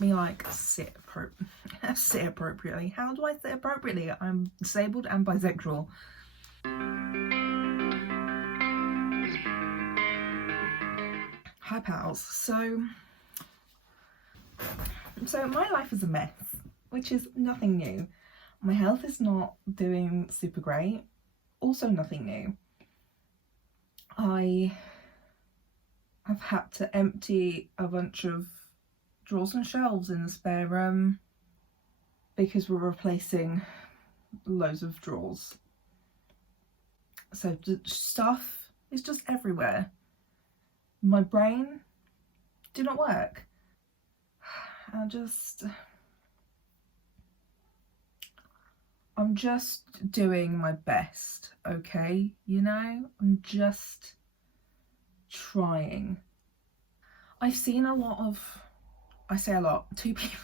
me like sit appropriately. How do I sit appropriately? I'm disabled and bisexual. Hi pals. So my life is a mess, which is nothing new. My health is not doing super great, also nothing new. I have had to empty a bunch of drawers and shelves in the spare room because we're replacing loads of drawers. So the stuff is just everywhere. My brain did not work. I'm just doing my best, okay? You know, I'm just trying. I've seen a lot of, I say a lot, two people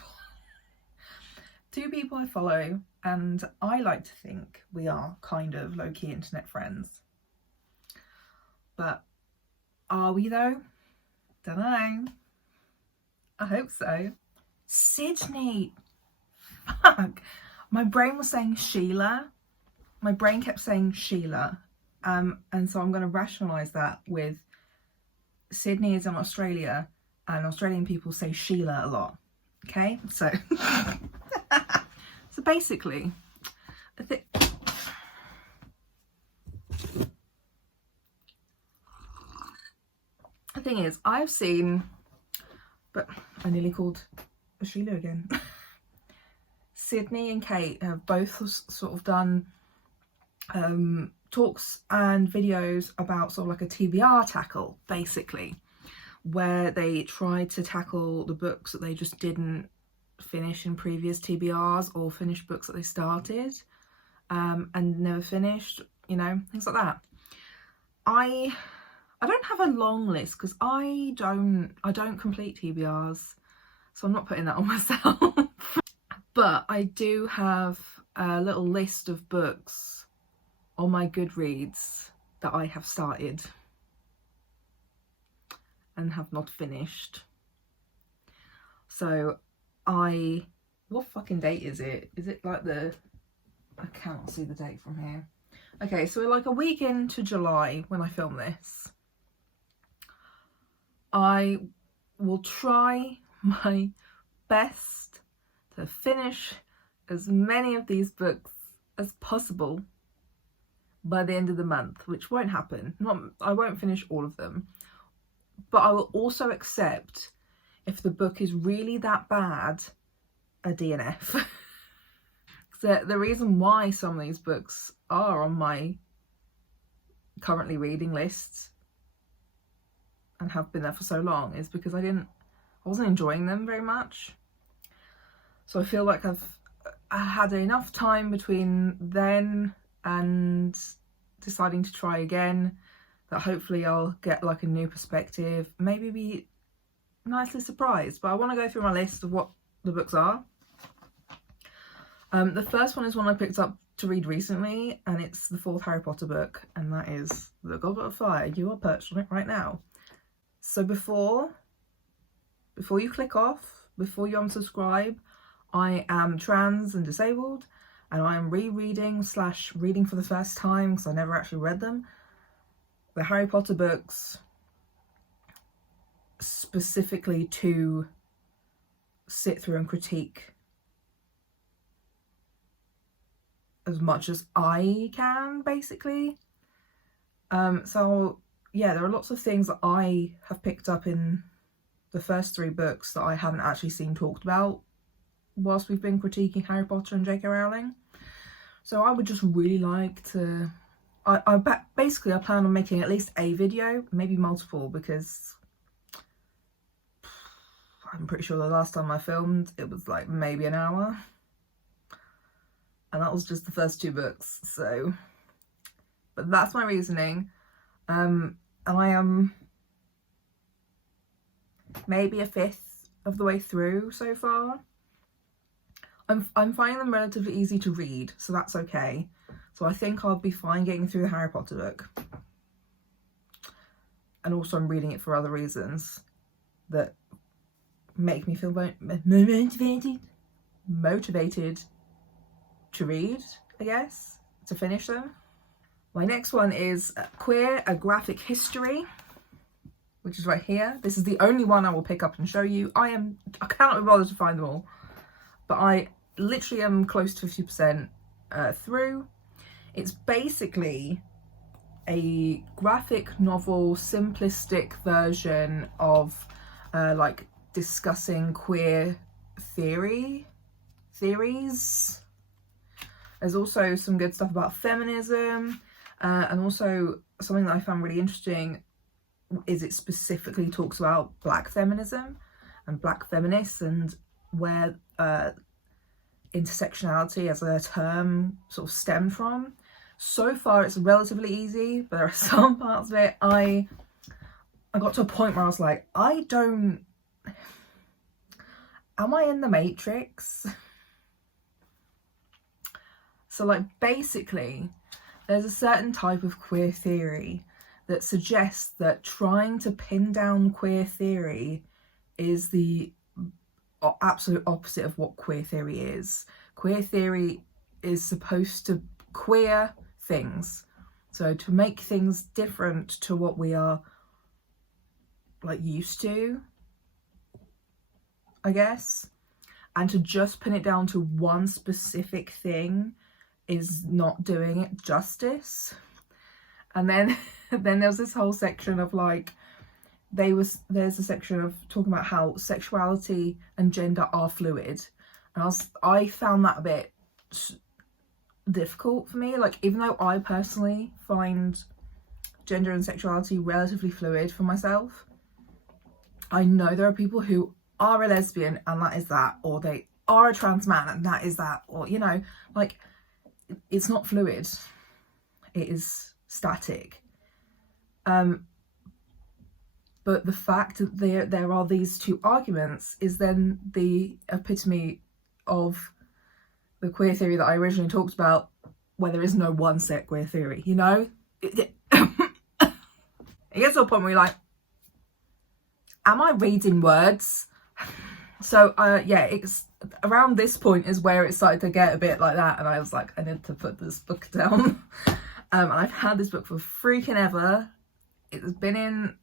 I follow, and I like to think we are kind of low-key internet friends. But are we though? Don't know. I hope so. Sydney. Fuck. My brain was saying Sheila. My brain kept saying Sheila. And so I'm going to rationalise that with Sydney is in Australia and Australian people say Sheila a lot. Okay? So, so basically, the thing is, I've seen, but I nearly called a Sheila again. Sydney and Kate have both sort of done talks and videos about sort of like a TBR tackle, basically, where they tried to tackle the books that they just didn't finish in previous TBRs, or finish books that they started and never finished, you know, things like that. I don't have a long list because I don't complete TBRs, so I'm not putting that on myself. But I do have a little list of books on my GoodReads that I have started and have not finished. So what fucking date is it? Is it like I cannot see the date from here. Okay, so we're like a week into July when I film this. I will try my best to finish as many of these books as possible by the end of the month, which won't happen. I won't finish all of them, but I will also accept if the book is really that bad, a DNF. So the reason why some of these books are on my currently reading lists and have been there for so long is because I wasn't enjoying them very much. So I feel like I had enough time between then and deciding to try again that hopefully I'll get like a new perspective, maybe be nicely surprised. But I want to go through my list of what the books are. The first one is one I picked up to read recently, and it's the 4th Harry Potter book, and that is The Goblet of Fire. You are perched on it right now. So before you click off, before you unsubscribe, I am trans and disabled, and I am rereading / reading for the first time, because I never actually read them, the Harry Potter books, specifically to sit through and critique as much as I can, basically. So yeah, there are lots of things that I have picked up in the first 3 books that I haven't actually seen talked about whilst we've been critiquing Harry Potter and J.K. Rowling. So I would just really like to, basically I plan on making at least a video, maybe multiple, because I'm pretty sure the last time I filmed it was like maybe an hour, and that was just the first 2 books. So, but that's my reasoning, and I am maybe a 5th of the way through so far. I'm finding them relatively easy to read, so that's okay. So I think I'll be fine getting through the Harry Potter book. And also I'm reading it for other reasons that make me feel motivated to read, I guess, to finish them. My next one is Queer, A Graphic History, which is right here. This is the only one I will pick up and show you. I cannot be bothered to find them all, but I literally am close to 50% through. It's basically a graphic novel, simplistic version of like discussing queer theories. There's also some good stuff about feminism, and also something that I found really interesting is it specifically talks about Black feminism and Black feminists, and where intersectionality as a term sort of stemmed from. So far it's relatively easy, but there are some parts of it I got to a point where I was like, am I in the Matrix? So like basically there's a certain type of queer theory that suggests that trying to pin down queer theory is the absolute opposite of what queer theory is. Queer theory is supposed to queer things, so to make things different to what we are like used to, I guess, and to just pin it down to one specific thing is not doing it justice. And then there's this whole section of like there's a section of talking about how sexuality and gender are fluid, and I found that a bit difficult for me. Like, even though I personally find gender and sexuality relatively fluid for myself, I know there are people who are a lesbian and that is that, or they are a trans man and that is that, or you know, like, it's not fluid, it is static. But the fact that there are these two arguments is then the epitome of the queer theory that I originally talked about, where there is no one set queer theory, you know? It gets to a point where you're like, am I reading words? So yeah, it's around this point is where it started to get a bit like that, and I was like, I need to put this book down. And I've had this book for freaking ever. It's been in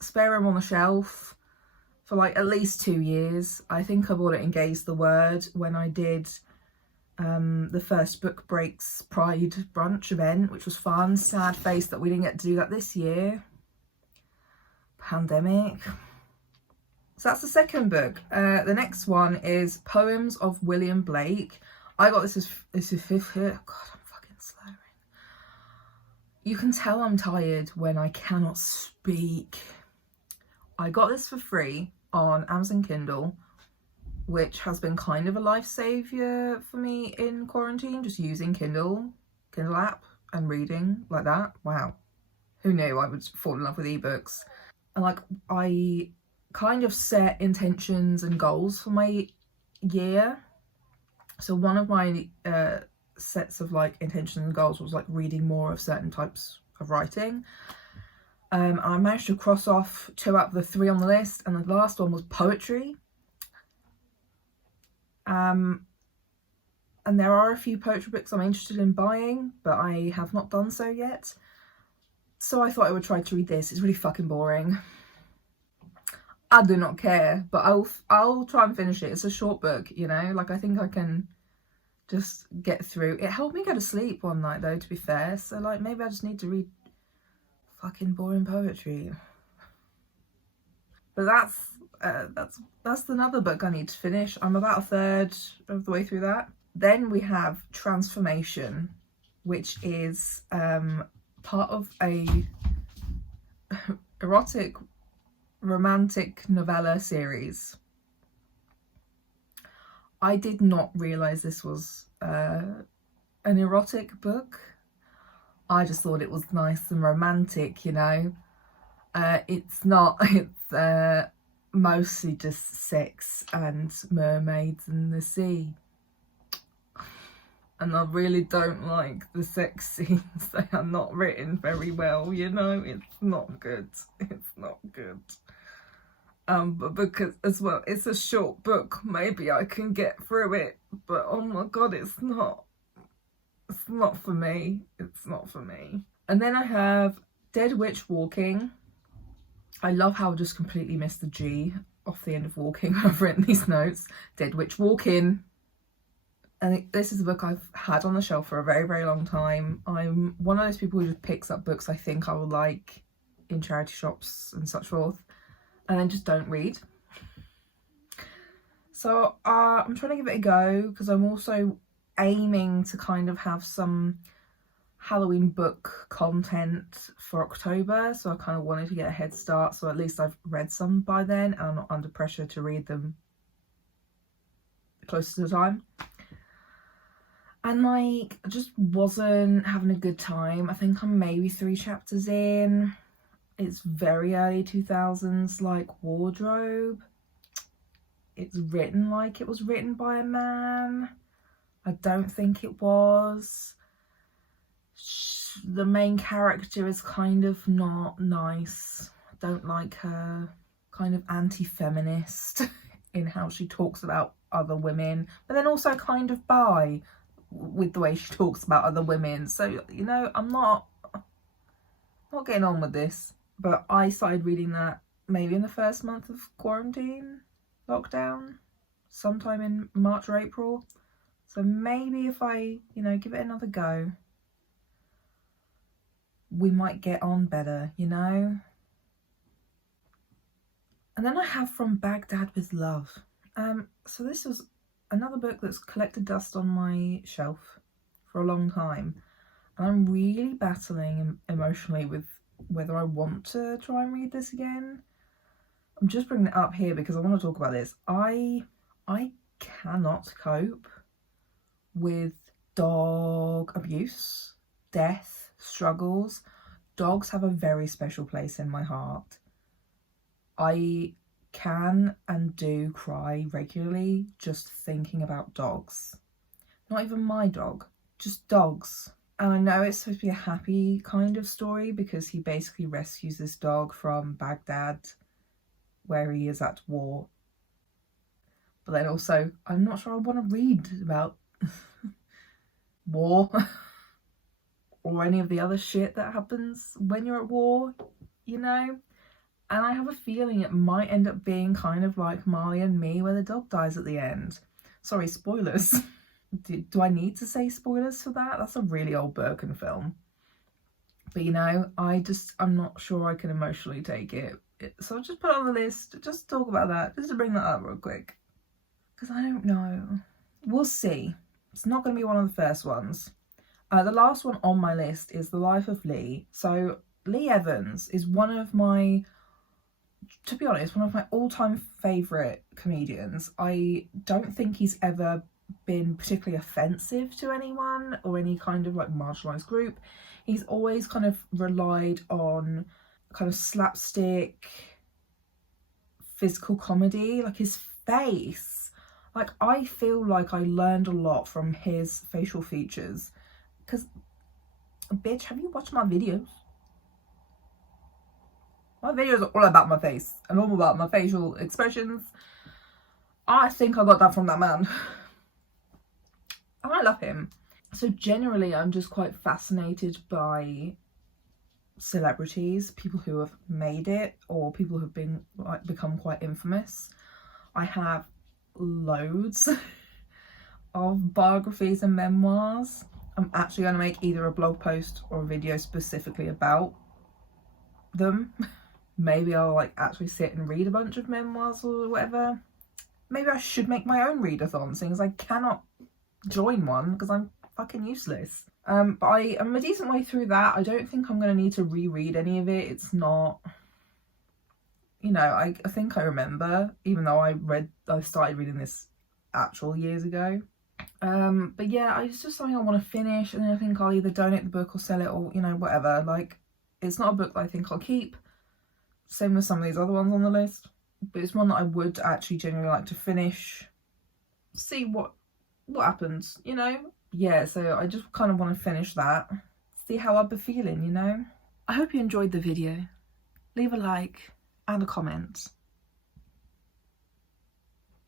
spare room on the shelf for like at least 2 years. I think I bought it in Gaze the Word when I did the first Book Breaks Pride brunch event, which was fun. Sad face that we didn't get to do that this year. Pandemic. So that's the second book. The next one is Poems of William Blake. I got this as fifth here. God, I'm fucking slurring. You can tell I'm tired when I cannot speak. I got this for free on Amazon Kindle, which has been kind of a lifesaver for me in quarantine, just using Kindle app and reading like that. Wow. Who knew I would fall in love with ebooks? And like, I kind of set intentions and goals for my year. So one of my sets of like intentions and goals was like reading more of certain types of writing. I managed to cross off 2 out of the 3 on the list, and the last one was poetry. And there are a few poetry books I'm interested in buying, but I have not done so yet. So I thought I would try to read this. It's really fucking boring. I do not care, but I'll try and finish it. It's a short book, you know, like I think I can just get through. It helped me go to sleep one night though, to be fair. So like, maybe I just need to read fucking boring poetry. But that's another book I need to finish. I'm about a third of the way through that. Then we have Transformation, which is part of a erotic romantic novella series. I did not realise this was an erotic book. I just thought it was nice and romantic, you know. It's not. It's mostly just sex and mermaids and the sea. And I really don't like the sex scenes. They are not written very well, you know. It's not good. It's not good. But because as well, it's a short book, maybe I can get through it. But oh my god, it's not for me. It's not for me. And then I have Dead Witch Walking. I love how I just completely missed the G off the end of walking. I've written these notes. Dead Witch Walking. And this is a book I've had on the shelf for a very, very long time. I'm one of those people who just picks up books I think I will like in charity shops and such forth, and then just don't read. So I'm trying to give it a go, because I'm also aiming to kind of have some Halloween book content for October, so I kind of wanted to get a head start, so at least I've read some by then and I'm not under pressure to read them closer to the time. And like, I just wasn't having a good time. I think I'm maybe 3 chapters in. It's very early 2000s, like wardrobe. It's written like it was written by a man. I don't think it was. The main character is kind of not nice. I don't like her. Kind of anti-feminist in how she talks about other women, but then also kind of bi with the way she talks about other women. So, you know, I'm not getting on with this. But I started reading that maybe in the first month of quarantine, lockdown, sometime in March or April. So maybe if I, you know, give it another go, we might get on better, you know? And then I have From Baghdad with Love. So this was another book that's collected dust on my shelf for a long time. And I'm really battling emotionally with whether I want to try and read this again. I'm just bringing it up here because I want to talk about this. I cannot cope with dog abuse, death, struggles. Dogs have a very special place in my heart. I can and do cry regularly just thinking about dogs. Not even my dog, just dogs. And I know it's supposed to be a happy kind of story because he basically rescues this dog from Baghdad, where he is at war. But then also, I'm not sure I want to read about war or any of the other shit that happens when you're at war, you know? And I have a feeling it might end up being kind of like Marley and Me, where the dog dies at the end. Sorry, spoilers. Do I need to say spoilers for that? That's a really old Birkin film. But you know, I'm not sure I can emotionally take it. So I'll just put it on the list, just talk about that, just to bring that up real quick. Because I don't know. We'll see. It's not going to be one of the first ones. The last one on my list is The Life of Lee. So Lee Evans is one of my all-time favourite comedians. I don't think he's ever been particularly offensive to anyone or any kind of like marginalised group. He's always kind of relied on kind of slapstick physical comedy, like his face. Like, I feel like I learned a lot from his facial features, because bitch, have you watched my videos? My videos are all about my face and all about my facial expressions. I think I got that from that man. And I love him. So generally, I'm just quite fascinated by celebrities, people who have made it or people who have been like become quite infamous. I have loads of biographies and memoirs. I'm actually going to make either a blog post or a video specifically about them. Maybe I'll like actually sit and read a bunch of memoirs or whatever. Maybe I should make my own readathon, seeing as I cannot join one because I'm fucking useless. But I am a decent way through that. I don't think I'm going to need to reread any of it. It's not, you know, I think I remember, even though I started reading this actual years ago. But yeah, it's just something I want to finish, and then I think I'll either donate the book or sell it, or, you know, whatever. Like, it's not a book that I think I'll keep. Same with some of these other ones on the list. But it's one that I would actually genuinely like to finish. See what happens, you know? Yeah, so I just kind of want to finish that. See how I'll be feeling, you know? I hope you enjoyed the video. Leave a like and a comment.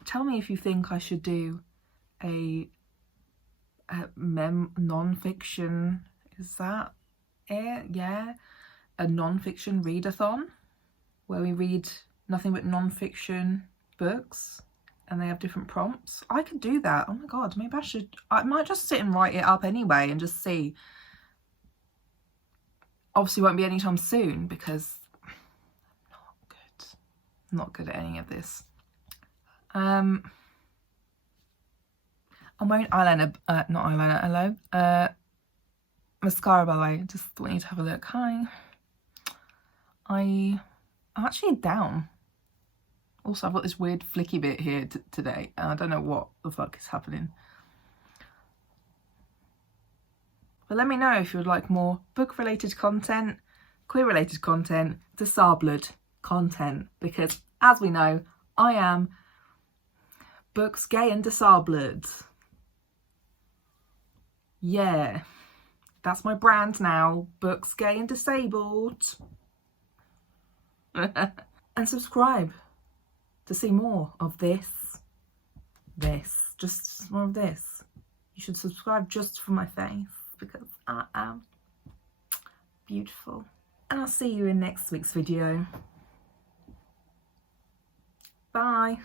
tell me if you think I should do a non-fiction, is that it? Yeah, a non-fiction readathon where we read nothing but non-fiction books and they have different prompts. I could do that. Oh my god, maybe I might just sit and write it up anyway and just see. Obviously won't be anytime soon because I'm not good at any of this. I'm wearing eyeliner, not eyeliner, hello. Mascara, by the way, just want you to have a look. Hi. I'm actually down. Also, I've got this weird flicky bit here today, and I don't know what the fuck is happening. But let me know if you would like more book-related content, queer-related content, disabled content, because as we know, I am books, gay and disabled. Yeah, that's my brand now, books, gay and disabled. And subscribe to see more of this, just more of this. You should subscribe just for my face because I am beautiful. And I'll see you in next week's video. Bye.